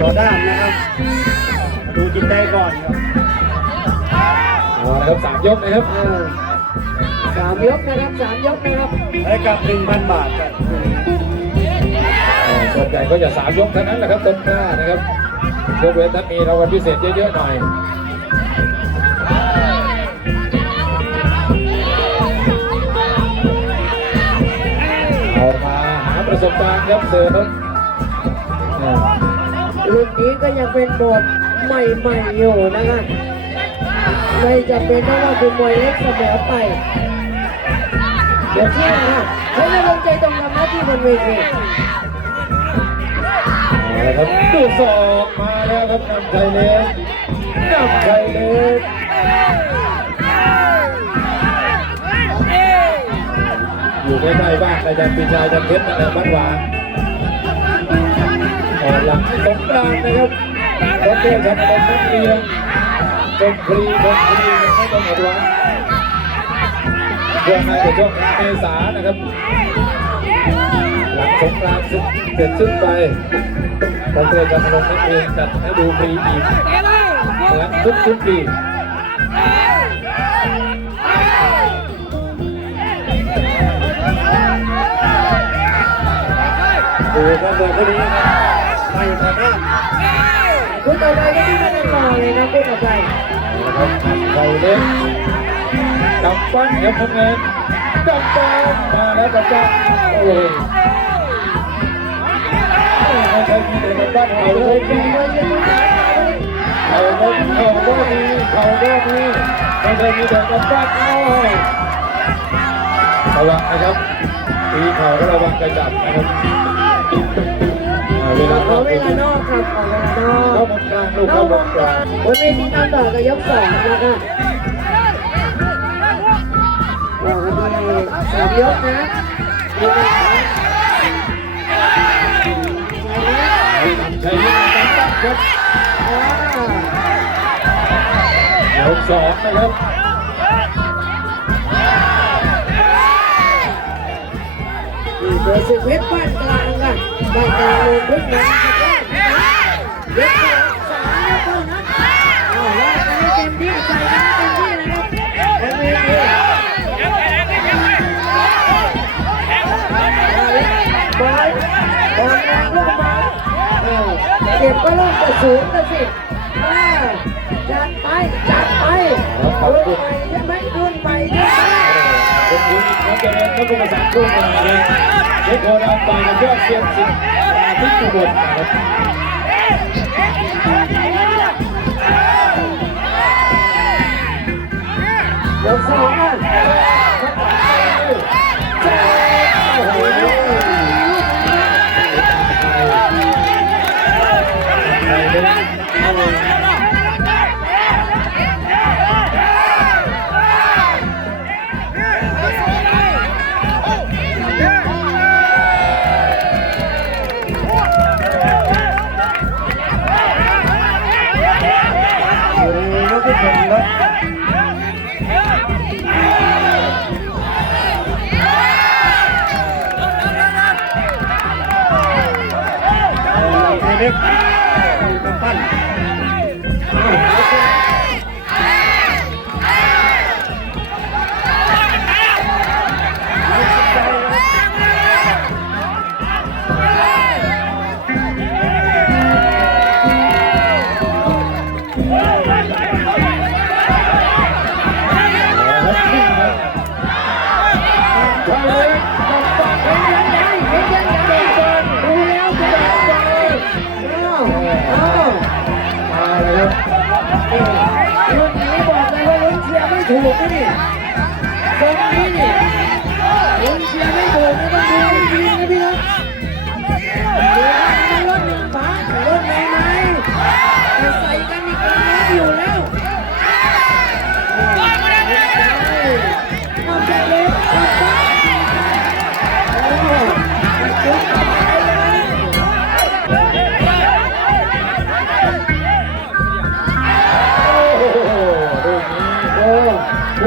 ต่อด้านนะครับ ดูจิตใจก่อนครับเอาละครับสามยกนะครับอ่าสามยกนะครับสามยกนะครับให้กับหนึ่งพันบาทครับเอ่อส่วนใหญ่ก็จะสามยกเท่านั้นแหละครับต้นหน้านะครับยกเว้นถ้ามีรางวัลพิเศษเยอะๆหน่อยเอามาหาประสบการณ์ครับเสริมอ่า รุ่นนี้ก็ยังเป็นบทใหม่ๆอยู่นะครับไม่จำเป็นต้องว่าเป็นมวยเล็กเสมอไป เดี๋ยวเชื่อนะเขาจะลงใจตรงทำหน้าที่บนเวทีเอาละครับดูศอกมาแล้วครับนำไทยเล็กนำไทยเล็กอยู่ใกล้ๆบ้านอาจารย์ปีชาอาจารย์เพชรนะครับบ้านหวาน ออกหลังสงกรานนะครับรถเที่ยวชันเป็นนักเรียนจงฟรีจงฟรีไม่ต้องหมดหวังช่วงในแต่ช่วงเมษานะครับ หลังสงกรานต์เสร็จสิ้นไปดรจำลงนักเรียนจัดให้ดูฟรีอีกและทุกทุกปีดูครับมวยคู่นี้ ครับไม่ต่อด้านคุณต่อไปก็ที่ไม่ต้องรอเลยนะคุณต่อไปนะครับไทยเล็กกำปั้นครับทำงานกำปั้นมาแล้วกำปั้นโอ้ยไม่ใช่มีแต่กำปั้นเขาเลยมีเขาก็เขาก็มีเขาก็มีไม่ใช่มีแต่กำปั้นโอ้ยระวังนะครับตีเข่าก็ระวังกระจับนะครับ อ่าเวลาขอเวลานอกครับขอเวลานอก เข้าบนกลางลูกเข้าวบงนกกลางงบนเวทีตามต่อกับยกสองนะคะวันที่สามยกนะดูนะใช้ลูกกำปั้นครับอ่ายกสองนะครับ เบอร์สิบเพชรบ้านกลางค่ะบ้านกลางลงทุกน้ำครับยกสองสามยกเท่านั้นเอาว่ากันให้เต็มที่ใส่กันให้เต็มที่นะครับบนเวทีบอยบอลแรงลูกมาเก็บก็ลูกกระสุนนะสิจัดไปจัดไปรุ่นใหม่ใช่ไหมรุ่นใหม่ใช่ไหม คนนี้เขาจะเล่นเขาเป็นภาษาคู่กันเลยเช็คโคดานไปกับยอดเสียนสิงที่กุบลนะครับยกสอ เอาไทยเล็กดูกำปั้น ลุ้นเชี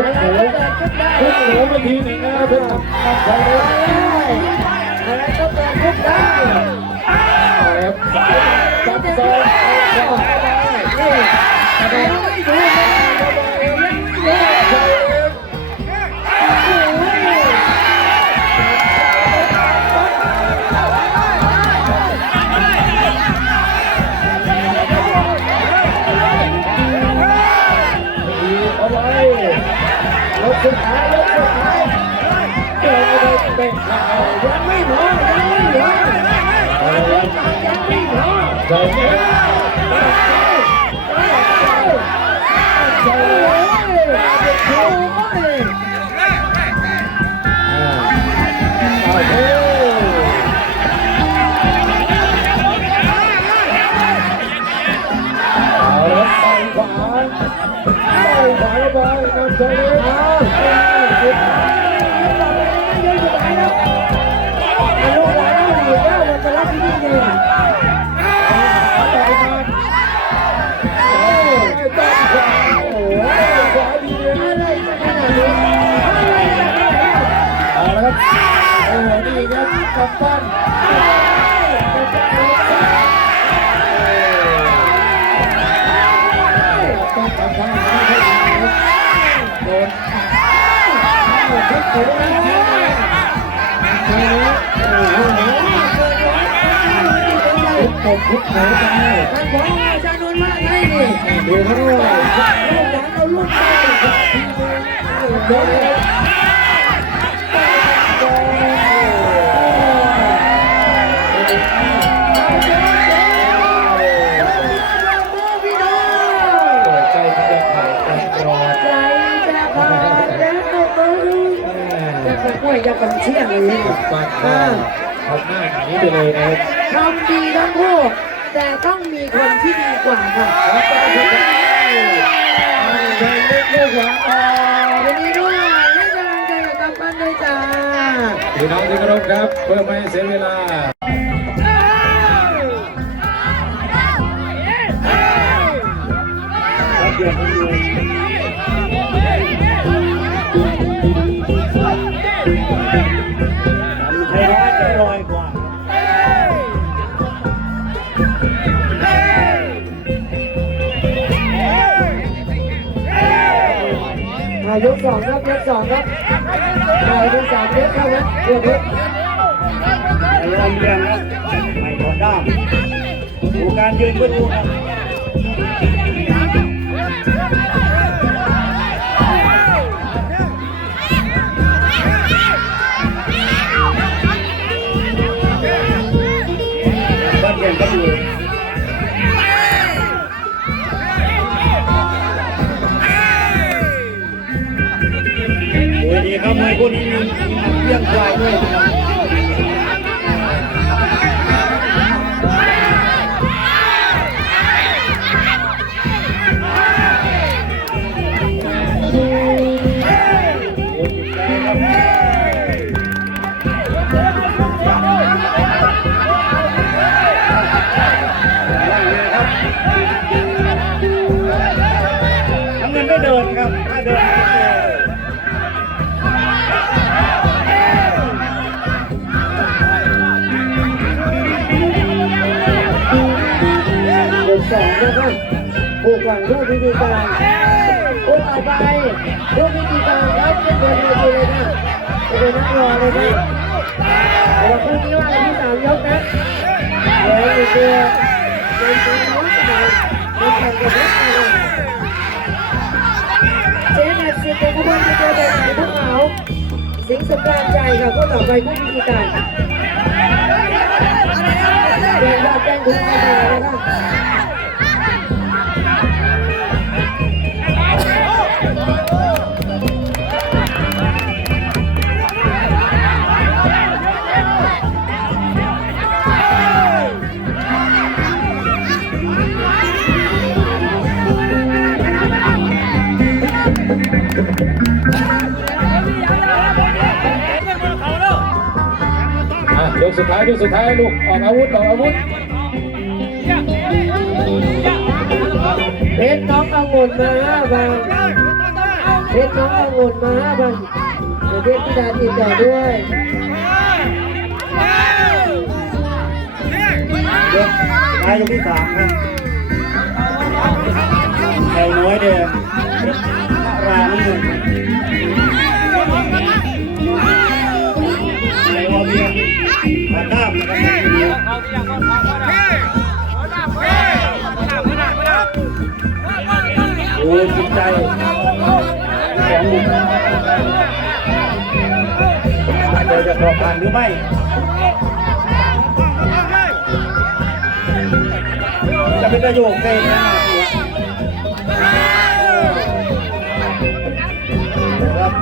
ทุกอะไรหูก็เกิดขึ้นได้ทุกหูไปทีหนึ่งนะครับเป็นกำปั้ไทยเล็กอะไรก็เกิดขึ้นได้เอาละครับจับซองเอาขวาเข้าไปนี่ยังได้ โคนนะใช่ไหมโอ้โหตบทุกโผล่กันเลยท่านวนมากไงนี่ดูเขาด้วยลูกหลานเอาลูกไป ฟังได้ทำหน้าหนีไปเลยนะครับทำดีทั้งคู่แต่ต้องมีคนที่ดีกว่าค่ะแล้วก็สุดท้ายใจเล็กลูกหวังอ่อวันนี้ด้วยให้กำลังใจกับกัปตันด้วยจ้าพี่น้องที่เคารพครับ เพื่อไม่ให้เสียเวลาเปลี่ยน ยกสองครับยกสองครับมายกสามยกเข้าครับยกยกไอ้ลมเรียงครับไม่ถอดด้ามดูการยืนก็ดูครับ ครับมวยพวกนี้มีมีเรื่องควายด้วยนะครับ ผูกหลังรูปพิธีการผูกต่อไปรูปพิธีการครับเป็นคนดีเลยนะเป็นนักรอเลยนะแต่ว่าคู่นี้ว่ากันที่สามยกนะเหลืออีกเดียวเป็นตัวน้องสาวเป็นแข่งกับรถไฟเจ๊นัดสิบเป็นขบวนการเดินทางพวกเขาสิงห์สำราญใจค่ะคู่ต่อไปคู่พิธีการแจ้งยอดแจ้งทุกท่านเลยนะ ยกสุดท้ายยกสุดท้ายลูกออกอาวุธออกอาวุธเพชรน้ององุ่นมาห้าพันเพชรน้ององุ่นมาห้าพันเพชรพิดาติดต่อด้วยยกท้ายยกที่สามครับไก่น้อยแดงเพชรนราน้ำ ใจข็งมุมเดี๋ยวจะสอบผ่านหรือไม่จะเป็นประโยคเองนะครับ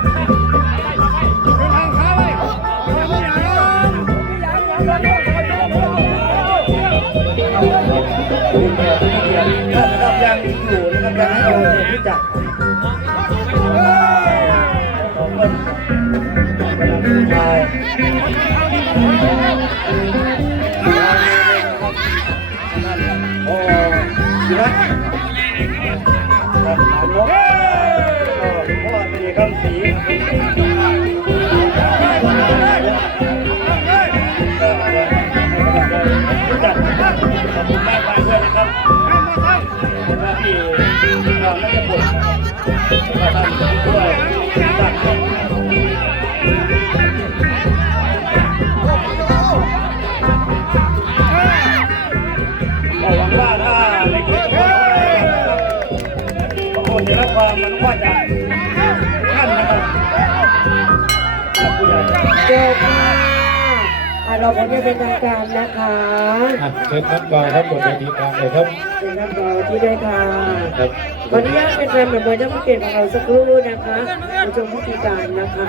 คุณแม่ที่เกียรติท่านะยังอยู่ นะครับยังให้เรารู้จักขอบคุณ ญ่จบค่ะอะเราขอจะเป็นทางการนะคะอะเชิญท่านกองครับบนเวทีกลางเลยครับเป็นคำตอบที่ได้ค่ะครับขออนุญาตเป็นแฟนแบบมวยเจ้าพิเศษของเราสักครู่นะคะผู้ชมพิธีการนะคะ